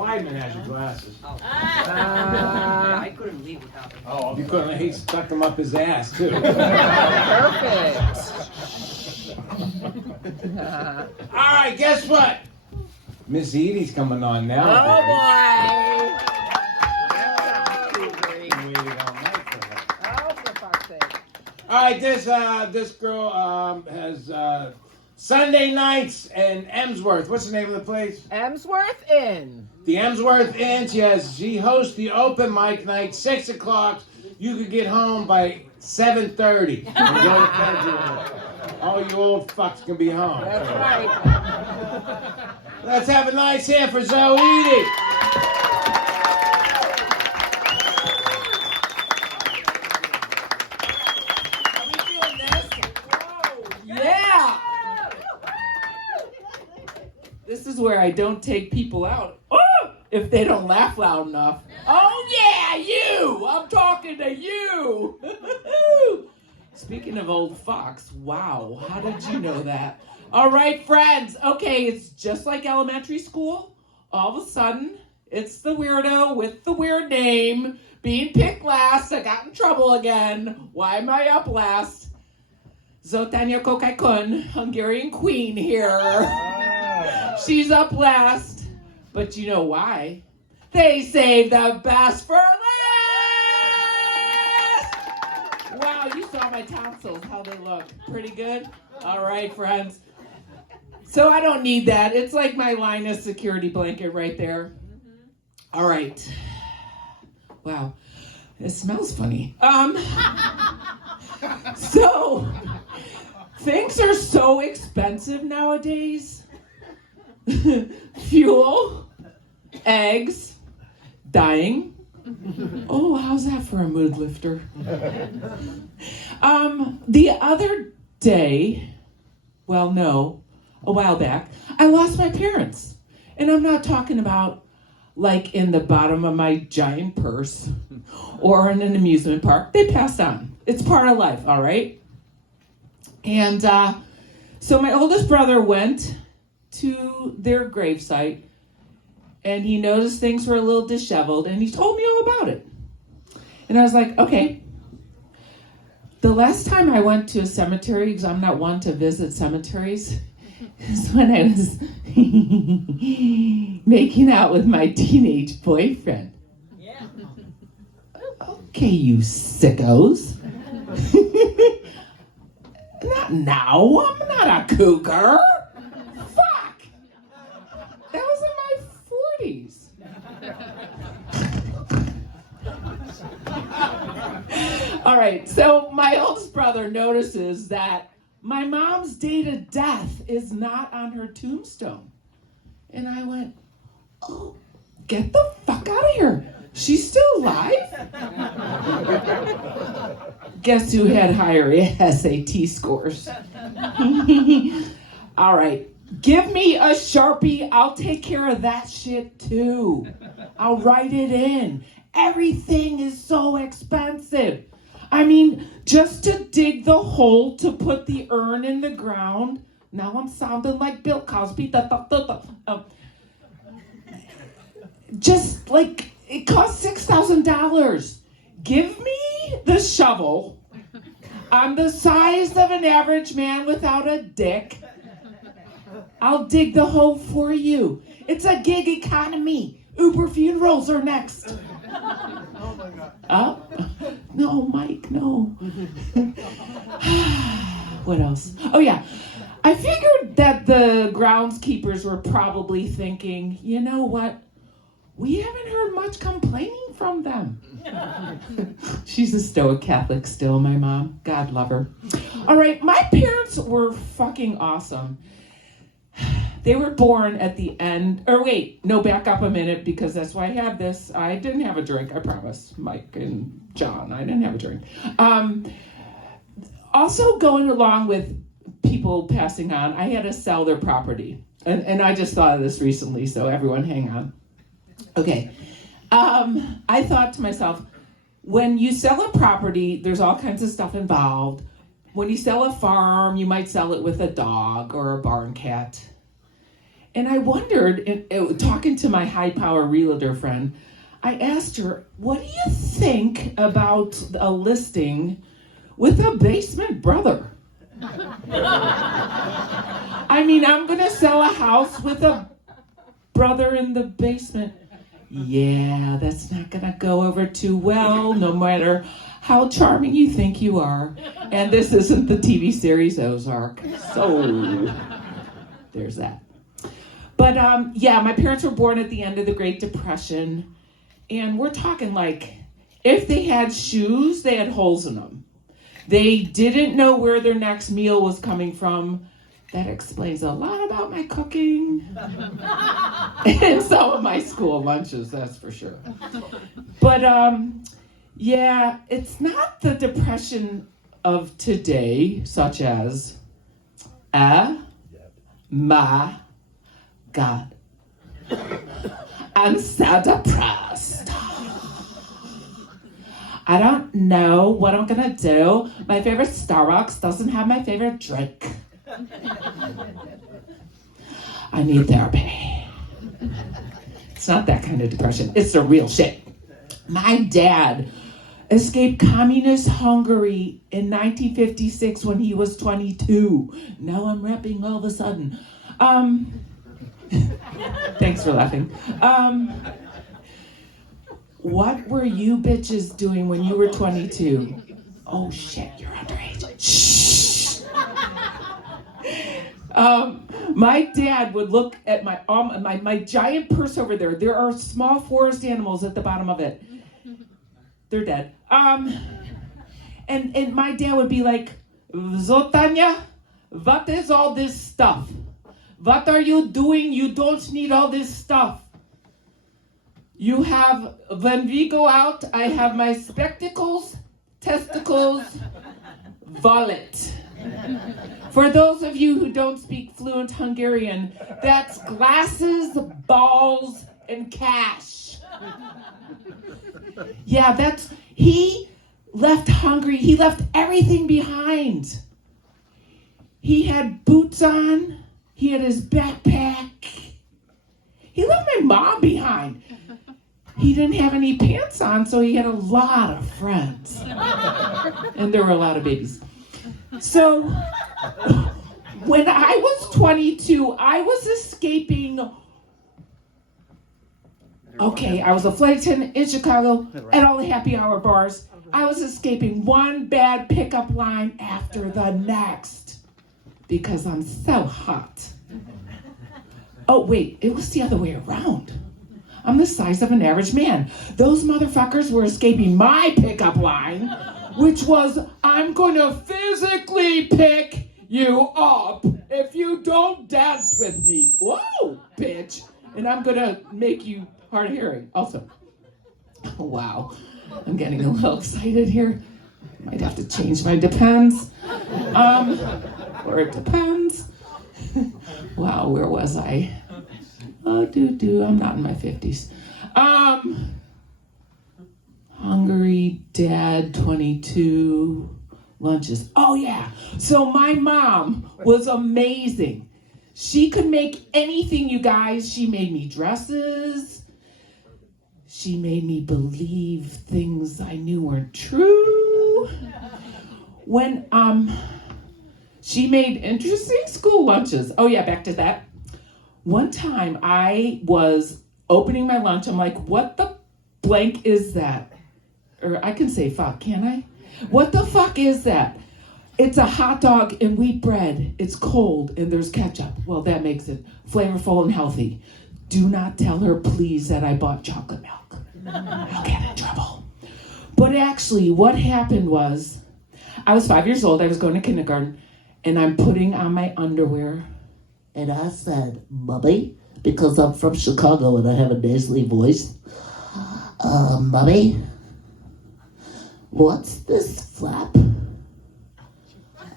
Wyman has your glasses. Oh. Yeah, I couldn't leave without them. Oh, you couldn't. He stuck them up his ass too. Perfect. All right, guess what? Miss Edie's coming on now. Oh boy. Oh, for fuck's sake. All right, this girl has Sunday nights in Emsworth. What's the name of the place? Emsworth Inn. The Emsworth Inn. She hosts the open mic night, 6 o'clock. You could get home by 7:30. And go to bed. All you old fucks can be home. That's right. Let's have a nice hand for Zoe Eadie. Yeah! This is where I don't take people out if they don't laugh loud enough. Oh yeah, you! I'm talking to you! Speaking of old fox, wow, how did you know that? All right, friends. Okay, it's just like elementary school. All of a sudden, it's the weirdo with the weird name being picked last. I got in trouble again. Why am I up last? Zotania Kokaikun, Hungarian queen here. She's up last. But you know why? They saved the best for last! Wow, you saw my tonsils, how they look. Pretty good? All right, friends. So I don't need that. It's like my Linus security blanket right there. All right. Wow. It smells funny. So, things are so expensive nowadays. Fuel, eggs, dying. Oh, how's that for a mood lifter? The other day, well, no, a while back, I lost my parents. And I'm not talking about like in the bottom of my giant purse or in an amusement park. They passed on. It's part of life, all right? And so my oldest brother went to their gravesite and he noticed things were a little disheveled and he told me all about it. And I was like, okay. The last time I went to a cemetery, because I'm not one to visit cemeteries, is when I was making out with my teenage boyfriend. Yeah. Okay, you sickos. Not now. I'm not a cougar. Fuck. That was in my 40s. All right, so my oldest brother notices that my mom's date of death is not on her tombstone. And I went, oh, get the fuck out of here. She's still alive? Guess who had higher SAT scores? All right, give me a Sharpie. I'll take care of that shit too. I'll write it in. Everything is so expensive. I mean, just to dig the hole to put the urn in the ground. Now I'm sounding like Bill Cosby. Just like, it costs $6,000. Give me the shovel. I'm the size of an average man without a dick. I'll dig the hole for you. It's a gig economy. Uber funerals are next. Oh my God. Oh, no, Mike, no. What else? Oh, yeah. I figured that the groundskeepers were probably thinking, you know what? We haven't heard much complaining from them. She's a Stoic Catholic still, my mom. God love her. All right, my parents were fucking awesome. They were born at the end, or wait, no, back up a minute, because that's why I have this. I didn't have a drink, I promise, Mike and John, I didn't have a drink. Also going along with people passing on, I had to sell their property. And I just thought of this recently, so everyone hang on. Okay, I thought to myself, when you sell a property, there's all kinds of stuff involved. When you sell a farm, you might sell it with a dog or a barn cat. And I wondered, talking to my high power realtor friend, I asked her, what do you think about a listing with a basement brother? I mean, I'm going to sell a house with a brother in the basement. Yeah, that's not going to go over too well, no matter how charming you think you are. And this isn't the TV series Ozark. So, there's that. But yeah, my parents were born at the end of the Great Depression. And we're talking like, if they had shoes, they had holes in them. They didn't know where their next meal was coming from. That explains a lot about my cooking and some of my school lunches, that's for sure. But yeah, it's not the depression of today, such as, my God, I'm so depressed. I don't know what I'm gonna do. My favorite Starbucks doesn't have my favorite drink. I need therapy. It's not that kind of depression. It's the real shit. My dad escaped communist Hungary in 1956 when he was 22. Now I'm rapping all of a sudden. Thanks for laughing. What were you bitches doing when you were 22? Oh shit, you're underage. Shh. My dad would look at my giant purse over there. There are small forest animals at the bottom of it. They're dead. And my dad would be like, Zotanya, what is all this stuff? What are you doing? You don't need all this stuff. You have, when we go out, I have my spectacles, testicles, wallet. For those of you who don't speak fluent Hungarian, that's glasses, balls, and cash. Yeah, he left Hungary. He left everything behind. He had boots on. He had his backpack. He left my mom behind. He didn't have any pants on, so he had a lot of friends. And there were a lot of babies. So, when I was 22, I was escaping. Okay, I was a flight attendant in Chicago at all the happy hour bars. I was escaping one bad pickup line after the next because I'm so hot. Oh, wait, it was the other way around. I'm the size of an average man. Those motherfuckers were escaping my pickup line, which was, I'm going to physically pick you up if you don't dance with me. Whoa, bitch. And I'm going to make you hard of hearing also. Oh, wow. I'm getting a little excited here. Might have to change my depends. Or it depends. Wow, where was I? Oh, I'm not in my 50s. Hungary, dad, 22, lunches. Oh, yeah. So my mom was amazing. She could make anything, you guys. She made me dresses. She made me believe things I knew weren't true. When, she made interesting school lunches. Oh, yeah, back to that. One time I was opening my lunch. I'm like, what the blank is that? Or I can say fuck, can I? What the fuck is that? It's a hot dog and wheat bread. It's cold and there's ketchup. Well, that makes it flavorful and healthy. Do not tell her, please, that I bought chocolate milk. I'll get in trouble. But actually, what happened was, I was 5 years old. I was going to kindergarten, and I'm putting on my underwear. And I said, Mommy, because I'm from Chicago and I have a nasally voice, Mommy, what's this flap?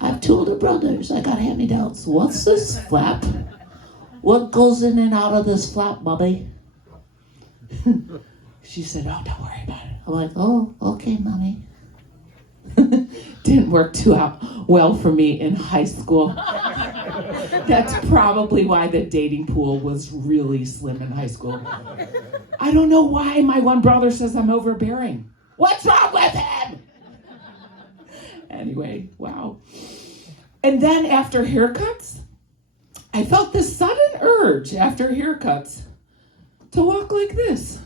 I have two older brothers. I got hand-me-downs. What's this flap? What goes in and out of this flap, Mommy? She said, oh, don't worry about it. I'm like, oh, okay, Mommy. didn't work too out well for me in high school. That's probably why the dating pool was really slim in high school. I don't know why my one brother says I'm overbearing. What's wrong with him? Anyway, wow. And then after haircuts, I felt this sudden urge after haircuts to walk like this,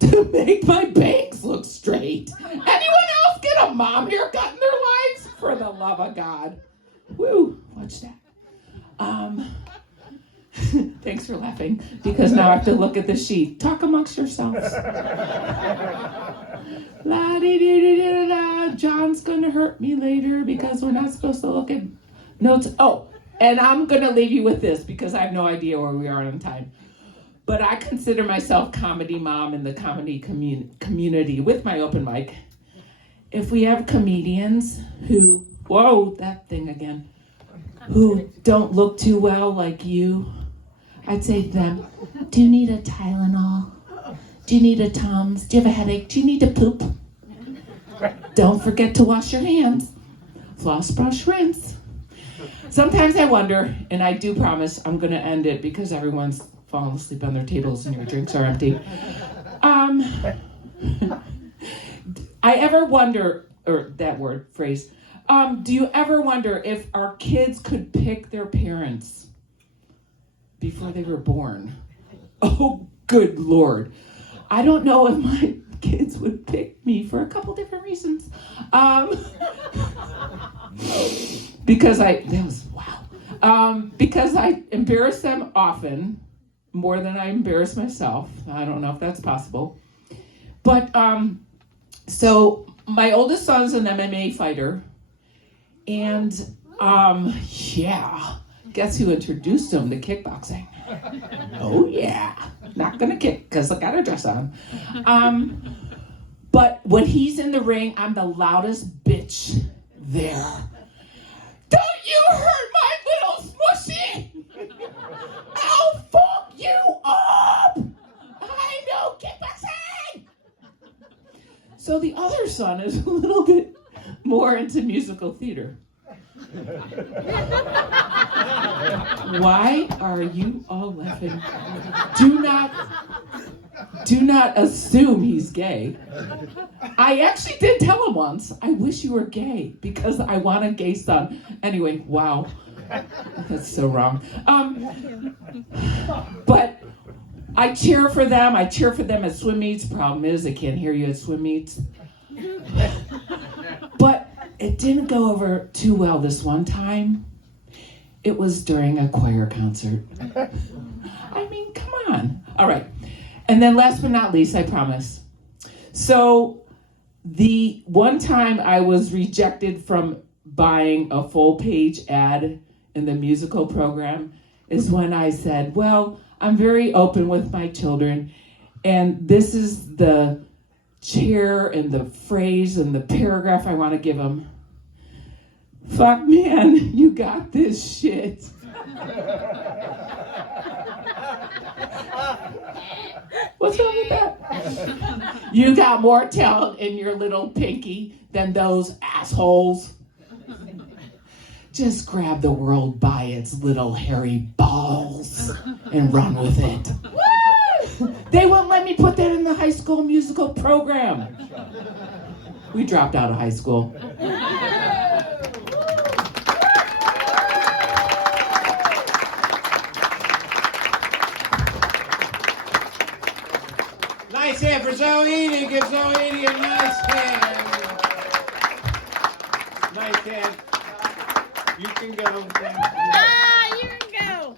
to make my bangs look straight. Anyone else get a mom haircut in their lives? For the love of God. Woo, watch that. Thanks for laughing, because now I have to look at the sheet. Talk amongst yourselves. La dee dee dee dee da. John's gonna hurt me later because we're not supposed to look at notes. Oh, and I'm gonna leave you with this because I have no idea where we are on time. But I consider myself comedy mom in the comedy community with my open mic. If we have comedians who, whoa, that thing again, who don't look too well like you, I'd say to them, do you need a Tylenol? Do you need a Tums? Do you have a headache? Do you need to poop? Don't forget to wash your hands. Floss, brush, rinse. Sometimes I wonder, and I do promise I'm going to end it because everyone's falling asleep on their tables and your drinks are empty. I ever wonder, or that word, phrase, do you ever wonder if our kids could pick their parents before they were born? Oh, good Lord. I don't know if my kids would pick me for a couple different reasons. Because I embarrass them often, more than I embarrass myself. I don't know if that's possible. But, so my oldest son's an MMA fighter. And, yeah, guess who introduced him to kickboxing? Oh, yeah. Not gonna kick, because I got a dress on. But when he's in the ring, I'm the loudest bitch there. Don't you hurt my little smushy! I'll fuck you up! I know kickboxing! So the other son is a little bit more into musical theater. Why are you all laughing? Do not assume he's gay. I actually did tell him once, I wish you were gay because I want a gay son. Anyway, wow. That's so wrong. But I cheer for them. I cheer for them at swim meets. Problem is, I can't hear you at swim meets. But it didn't go over too well this one time. It was during a choir concert. I mean, come on. All right. And then last but not least, I promise. So the one time I was rejected from buying a full page ad in the musical program is when I said, well, I'm very open with my children, and this is the chair and the phrase and the paragraph I want to give them. Fuck, man, you got this shit. What's wrong with that? You got more talent in your little pinky than those assholes. Just grab the world by its little hairy balls and run with it. Woo! They wouldn't let me put that in the high school musical program. We dropped out of high school. Nice hand for Zoe Eadie. Give Zoe Eadie a nice hand. Nice hand. You can go. You can go.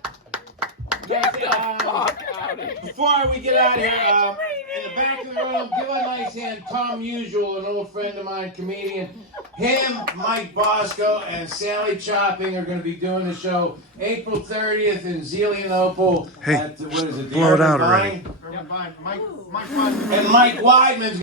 Before we get out of here, in the back of the room, give a nice hand. Tom Usual, an old friend of mine, comedian. Him, Mike Bosco, and Sally Chopping are going to be doing the show April 30th in Zelienople. Hey, at, what is it, the blow it Urban out Vine? already. Mike Weidman. And Mike Weidman's